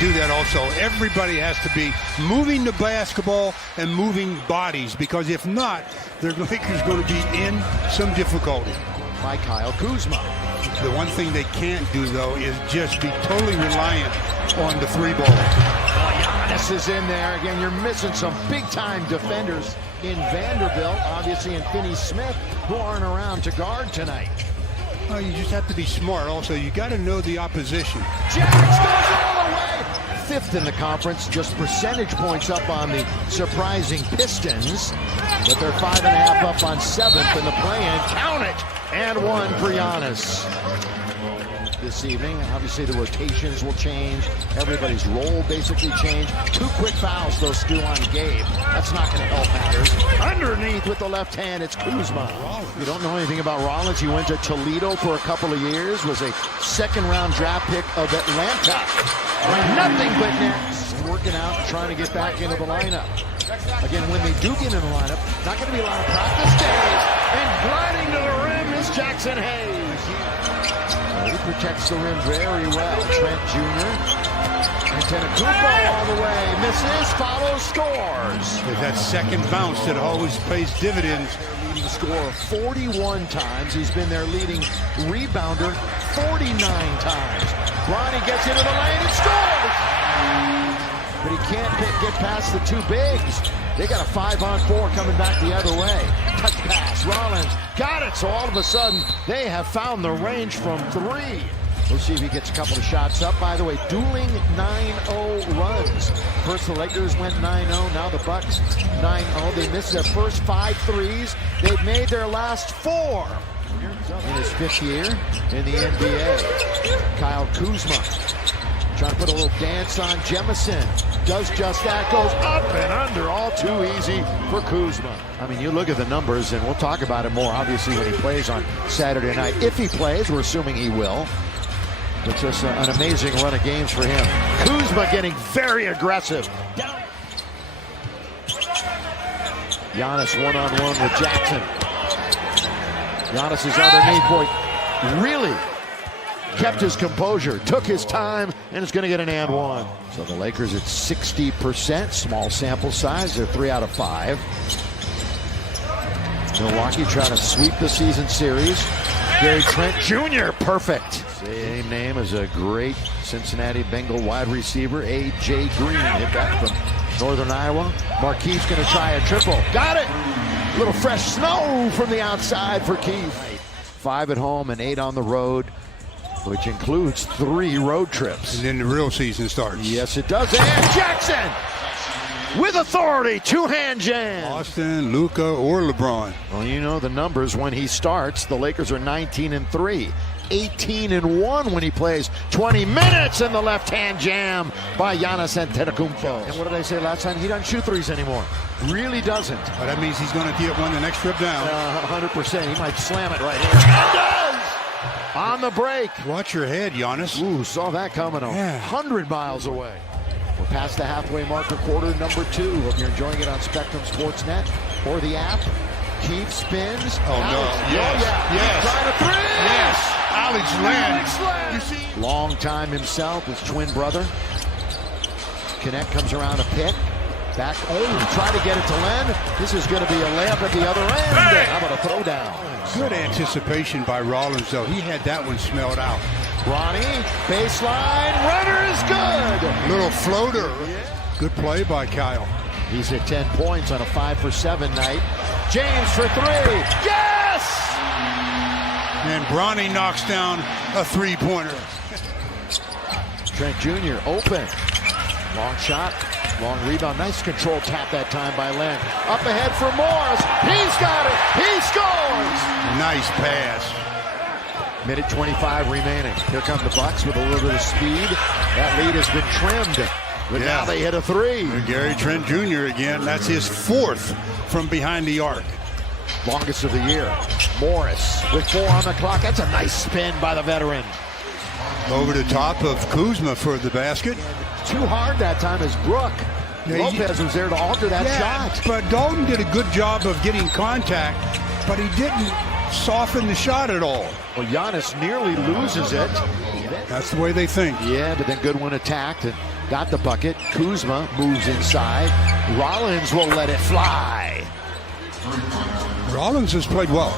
do that also. Everybody has to be moving the basketball and moving bodies, because if not, the Lakers going to be in some difficulty. By Kyle Kuzma. The one thing they can't do, though, is just be totally reliant on the three ball. Giannis is in there. Again, you're missing some big-time defenders in Vanderbilt, obviously, and Finney-Smith, who aren't around to guard tonight. Well, you just have to be smart. Also, you got to know the opposition. Jax goes all the way. Fifth in the conference, just percentage points up on the surprising Pistons, but they're 5.5 up on seventh in the play-in. Count it, and one for Giannis. This evening, obviously the rotations will change. Everybody's role basically changed. 2 quick fouls, though, Stu, on Gabe. That's not going to help matters. Underneath with the left hand, it's Kuzma. You don't know anything about Rollins. He went to Toledo for a couple of years, was a second-round draft pick of Atlanta. Nothing but nets. Working out and trying to get back into the lineup. Again, when they do get in the lineup, not going to be a lot of practice days. And gliding to the rim is Jackson Hayes. He protects the rim very well. Trent Jr. Antetokounmpo all the way. Misses, follows, scores. With that second bounce that always pays dividends. Leading scorer 41 times. He's been their leading rebounder 49 times. Bronny gets into the lane and scores! But he can't get past the 2 bigs. They got a 5-on-4 coming back the other way. Touch pass, Rollins got it. So all of a sudden, they have found the range from 3. We'll see if he gets a couple of shots up. By the way, dueling 9-0 runs. First the Lakers went 9-0, now the Bucks 9-0. They missed their first 5 threes. They've made their last 4. In his 5th year in the NBA. Kyle Kuzma trying to put a little dance on Jemison. Does just that, goes up and under, all too easy for Kuzma. I mean, you look at the numbers, and we'll talk about it more, obviously, when he plays on Saturday night. If he plays, we're assuming he will. But just an amazing run of games for him. Kuzma getting very aggressive. Giannis one-on-one with Jackson. Giannis is underneath, boy, really kept his composure, took his time, and is going to get an and one. So the Lakers at 60%, small sample size. They're 3 out of 5. Milwaukee trying to sweep the season series. Gary Trent Jr., perfect. Same name as a great Cincinnati Bengal wide receiver, A.J. Green. Hit that from Northern Iowa. Marquise going to try a triple. Got it! Little fresh snow from the outside for Keith. 5 at home and 8 on the road, which includes 3 road trips. And then the real season starts. Yes, it does. And Jackson with authority, 2-hand jam. Austin, Luka, or LeBron. Well, you know the numbers when he starts. The Lakers are 19-3. 18-1 when he plays 20 minutes in the left-hand jam by Giannis Antetokounmpo. And what did I say last time? He doesn't shoot threes anymore. Really doesn't. But that means he's going to get one the next trip down. 100%. He might slam it right here. And does! On the break. Watch your head, Giannis. Ooh, saw that coming 100 miles away. We're past the halfway marker, quarter number 2. Hope you're enjoying it on Spectrum Sportsnet or the app. Keith spins. Oh, no. Yes. Yes. Trying a 3. Yes. Alex Len. You see? Long time himself, his twin brother. Connect comes around a pick. Back. Oh, try to get it to Len. This is going to be a layup at the other end. Hey! How about a throwdown? Good anticipation by Rollins, though. He had that one smelled out. Ronnie, baseline, runner is good. Little floater. Yeah. Good play by Kyle. He's at 10 points on a 5-for-7 night. James for 3. Yes! And Bronny knocks down a 3-pointer. Trent Jr. open. Long shot, long rebound. Nice control tap that time by Len. Up ahead for Morris. He's got it. He scores. Nice pass. Minute 25 remaining. Here come the Bucks with a little bit of speed. That lead has been trimmed. But now they hit a 3. And Gary Trent Jr. again. That's his 4th from behind the arc. Longest of the year. Morris with 4 on the clock. That's a nice spin by the veteran. Over the top of Kuzma for the basket. Too hard that time as Brook. Lopez was there to alter that shot. But Dalton did a good job of getting contact, but he didn't soften the shot at all. Well, Giannis nearly loses it. That's the way they think. Yeah, but then Goodwin attacked and got the bucket. Kuzma moves inside. Rollins will let it fly. Rollins has played well.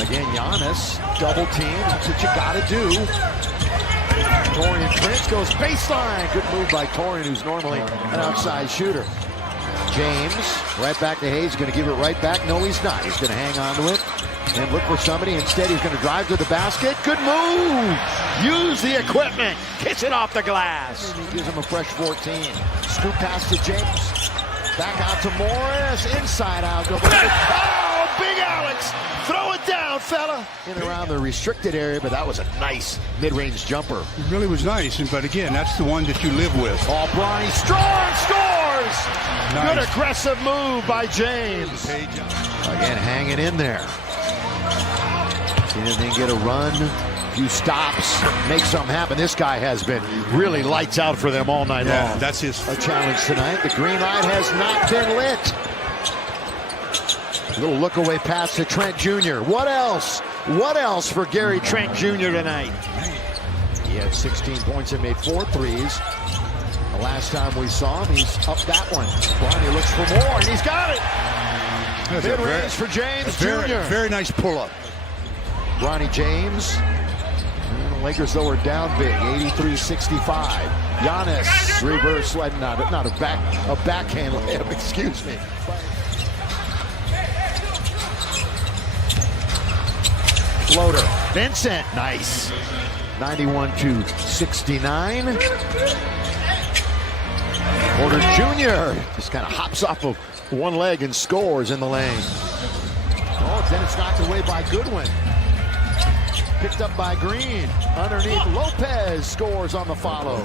Again, Giannis, double team. That's what you got to do. Taurean Prince goes baseline. Good move by Taurean, who's normally an outside shooter. James, right back to Hayes, going to give it right back. No, he's not. He's going to hang on to it and look for somebody. Instead, he's going to drive to the basket. Good move. Use the equipment. Kicks it off the glass. He gives him a fresh 14. Scoop pass to James. Back out to Morris. Inside out. Oh, Big Alex. Throw it down, fella. In and around the restricted area, but that was a nice mid-range jumper. It really was nice, but again, that's the one that you live with. Oh, Bronny strong scores. Nice. Good aggressive move by James. Again, hanging in there. See if they can get a run, a few stops, make something happen. This guy has been really lights out for them all night long. That's his challenge tonight. The green light has not been lit. A little look away pass to Trent Jr. What else? What else for Gary Trent Jr. tonight? He had 16 points and made 4 threes. The last time we saw him, he's up that one. Bronny looks for more, and he's got it. Mid-range for James Jr. Very nice pull-up. Bronny James. And the Lakers, though, are down big, 83-65. Giannis, reverse, not a backhand layup, excuse me. Floater. Vincent, nice. 91-69. Porter Jr. just kind of hops off of one leg and scores in the lane. Oh, then it's knocked away by Goodwin. Picked up by Green. Underneath, Lopez scores on the follow.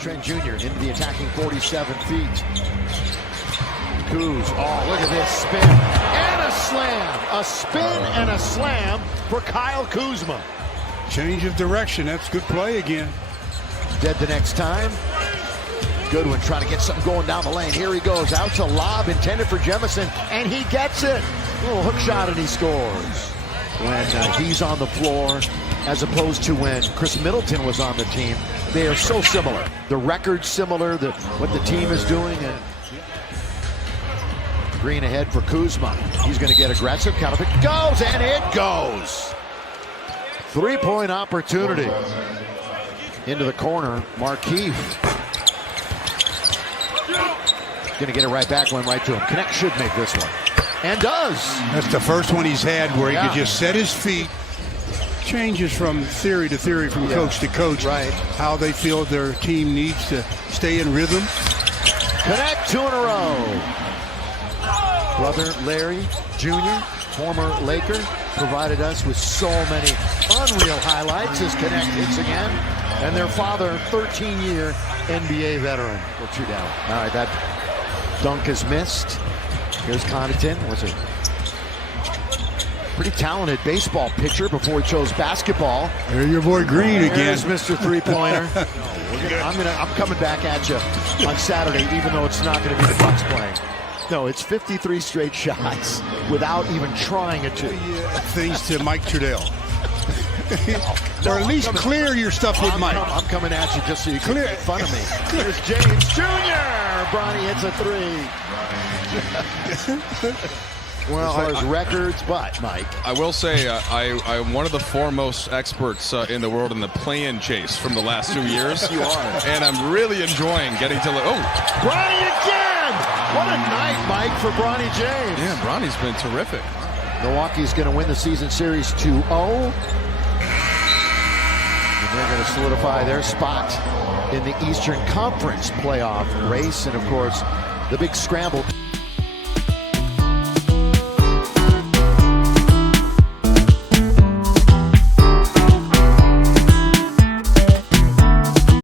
Trent Jr. into the attacking 47 feet. Kuz, oh, look at this spin. And a slam. A spin and a slam for Kyle Kuzma. Change of direction. That's good play again. Dead the next time. Goodwin trying to get something going down the lane. Here he goes. Out to lob intended for Jemison. And he gets it. A little hook shot and he scores. When he's on the floor, as opposed to when Chris Middleton was on the team, they are so similar. The record's similar, what the team is doing. And Green ahead for Kuzma. He's going to get aggressive. Count it goes, and it goes. 3-point opportunity. Into the corner, Markieff. Going to get it right back, went right to him. Connect should make this one. And does. That's the first one he's had where he could just set his feet. Changes from theory to theory, from coach to coach. Right. How they feel their team needs to stay in rhythm. Connect 2 in a row. Brother Larry Jr., former Laker, provided us with so many unreal highlights as Connect hits again. And their father, 13-year NBA veteran. Go 2 down. All right, that dunk is missed. Here's Connaughton. Was a pretty talented baseball pitcher before he chose basketball. There's your boy Green again. There's Mr. Three-pointer. I'm coming back at you on Saturday, even though it's not going to be the Bucks playing. No, it's 53 straight shots without even trying it to. Things to Mike Trudell. Or at least clear your stuff with Mike. I'm coming at you just so you can make fun of me. Here's James Jr. Bronny hits a 3. Well, as far as records, but Mike. I will say I'm one of the foremost experts in the world in the play-in chase from the last 2 years. You are. And I'm really enjoying getting to Bronny again! What a night, Mike, for Bronny James. Yeah, Bronny's been terrific. Milwaukee's going to win the season series 2-0. And they're going to solidify their spot in the Eastern Conference playoff race. And, of course, the big scramble.